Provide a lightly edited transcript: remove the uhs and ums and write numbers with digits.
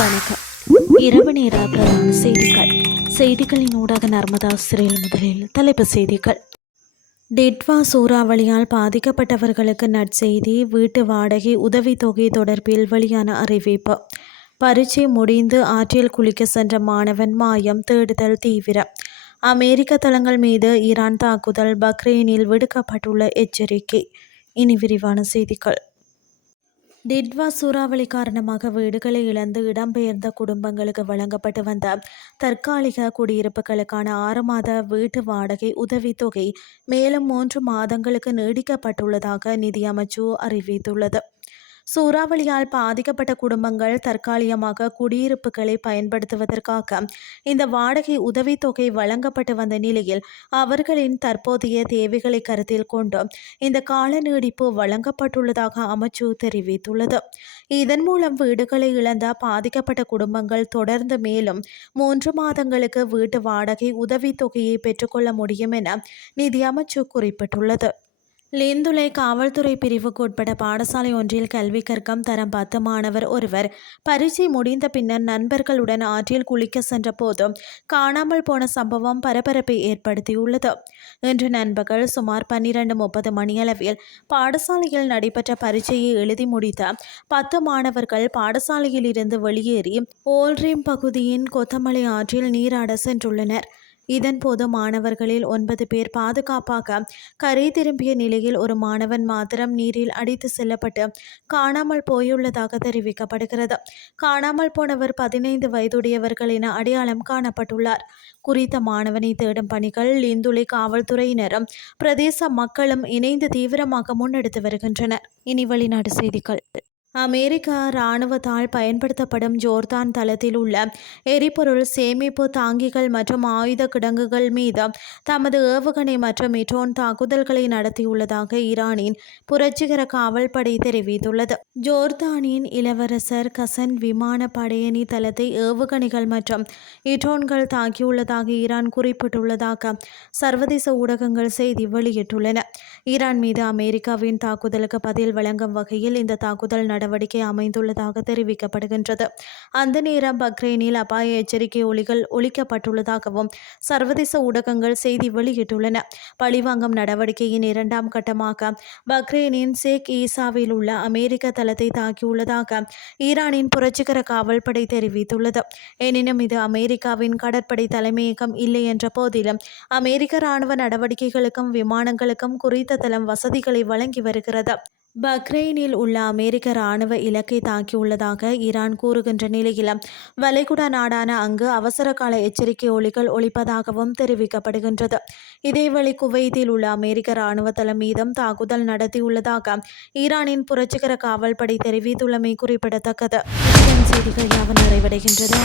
வணக்கம். இரவு நேர பிரதான செய்திகளின் ஊடாக நர்மதா சிறையில் முதலில் தலைப்புச் செய்திகள். டிட்வா சூறாவளியால் பாதிக்கப்பட்டவர்களுக்கு நற்செய்தி. வீட்டு வாடகை உதவித்தொகை தொடர்பில் வெளியான அறிவிப்பு. பரீட்சை முடிந்து ஆற்றில் குளிக்க சென்ற மாணவன் மாயம், தேடுதல் தீவிரம். அமெரிக்க தளங்கள் மீது ஈரான் தாக்குதல், பக்ரைனில் விடுக்கப்பட்டுள்ள எச்சரிக்கை. இனி விரிவான செய்திகள். டிட்வா சூறாவளி காரணமாக வீடுகளை இழந்து இடம்பெயர்ந்த குடும்பங்களுக்கு வழங்கப்பட்டு வந்த தற்காலிக குடியிருப்புகளுக்கான 6 மாத வீட்டு வாடகை உதவித்தொகை மேலும் 3 மாதங்களுக்கு நீடிக்கப்பட்டுள்ளதாக நிதி அமைச்சு அறிவித்துள்ளது. சூறாவளியால் பாதிக்கப்பட்ட குடும்பங்கள் தற்காலிகமாக குடியிருப்புகளை பயன்படுத்துவதற்காக இந்த வாடகை உதவித்தொகை வழங்கப்பட்டு வந்த நிலையில் அவர்களின் தற்போதைய தேவைகளை கருத்தில் கொண்டு இந்த கால நீடிப்பு வழங்கப்பட்டுள்ளதாக அமைச்சு தெரிவித்துள்ளது. இதன் மூலம் வீடுகளை இழந்த பாதிக்கப்பட்ட குடும்பங்கள் தொடர்ந்து மேலும் 3 மாதங்களுக்கு வீட்டு வாடகை உதவித்தொகையை பெற்றுக்கொள்ள முடியும் என நிதி அமைச்சு குறிப்பிட்டுள்ளது. லிந்துலை காவல்துறை பிரிவுக்கு உட்பட்ட பாடசாலை ஒன்றில் கல்வி கற்கும் தரம் 10 மாணவர் ஒருவர் பரீட்சை முடிந்த பின்னர் நண்பர்களுடன் ஆற்றில் குளிக்க சென்ற போது காணாமல் போன சம்பவம் பரபரப்பை ஏற்படுத்தியுள்ளது. இன்று நண்பகல் சுமார் 12:30 மணியளவில் பாடசாலையில் நடைபெற்ற பரீட்சையை எழுதி முடித்த 10 மாணவர்கள் பாடசாலையில் இருந்து வெளியேறி ஓல்ரீம் பகுதியின் கொத்தமலை ஆற்றில் நீராட சென்றுள்ளனர். இதன்போது மாணவர்களில் 9 பேர் பாதுகாப்பாக கரை திரும்பிய நிலையில் ஒரு மாணவன் மாத்திரம் நீரில் அடித்து செல்லப்பட்டு காணாமல் போயுள்ளதாக தெரிவிக்கப்படுகிறது. காணாமல் போனவர் 15 வயதுடையவர்கள் என அடையாளம் காணப்பட்டுள்ளார். குறித்த மாணவனை தேடும் பணிகள் லிந்துலை காவல்துறையினரும் பிரதேச மக்களும் இணைந்து தீவிரமாக முன்னெடுத்து வருகின்றனர். இனி வெளிநாட்டு செய்திகள். அமெரிக்க இராணுவத்தால் பயன்படுத்தப்படும் ஜோர்தான் தளத்தில் உள்ள எரிபொருள் சேமிப்பு தாங்கிகள் மற்றும் ஆயுத கிடங்குகள் மீது தமது ஏவுகணை மற்றும் ட்ரோன் தாக்குதல்களை நடத்தியுள்ளதாக ஈரானின் புரட்சிகர காவல்படை தெரிவித்துள்ளது. ஜோர்தானின் இளவரசர் கசன் விமான படையணி தளத்தை ஏவுகணைகள் மற்றும் ட்ரோன்கள் தாக்கியுள்ளதாக ஈரான் குறிப்பிட்டுள்ளதாக சர்வதேச ஊடகங்கள் செய்தி வெளியிட்டுள்ளன. ஈரான் மீது அமெரிக்காவின் தாக்குதலுக்கு பதில் வழங்கும் வகையில் இந்த தாக்குதல் நடவடிக்கை அமைந்துள்ளதாக தெரிவிக்கப்படுகின்றது. அந்த நேரம் பக்ரைனில் அபாய எச்சரிக்கை ஒலிகள் ஒலிக்கப்பட்டுள்ளதாகவும் சர்வதேச ஊடகங்கள் செய்தி வெளியிட்டுள்ளன. பழிவாங்கும் நடவடிக்கையின் 2ஆம் கட்டமாக பக்ரைனின் ஷேக் ஈசாவில் உள்ள அமெரிக்க தளத்தை தாக்கியுள்ளதாக ஈரானின் புரட்சிகர காவல்படை தெரிவித்துள்ளது. எனினும் இது அமெரிக்காவின் கடற்படை தலைமையகம் இல்லை என்ற போதிலும் அமெரிக்க இராணுவ நடவடிக்கைகளுக்கும் விமானங்களுக்கும் குறித்த தளம் வசதிகளை வழங்கி வருகிறது. பக்ரைனில் உள்ள அமெரிக்க இராணுவ இலக்கை தாக்கியுள்ளதாக ஈரான் கூறுகின்ற நிலையிலும் வளைகுடா நாடான அங்கு அவசர கால எச்சரிக்கை ஒலிகள் ஒலிப்பதாகவும் தெரிவிக்கப்படுகின்றது. இதேவேளை குவைத்தில் உள்ள அமெரிக்க இராணுவ தளம் மீதும் தாக்குதல் நடத்தியுள்ளதாக ஈரானின் புரட்சிகர காவல்படை தெரிவித்துள்ளமை குறிப்பிடத்தக்கது. செய்திகள் யாவும் நிறைவடைகின்றது.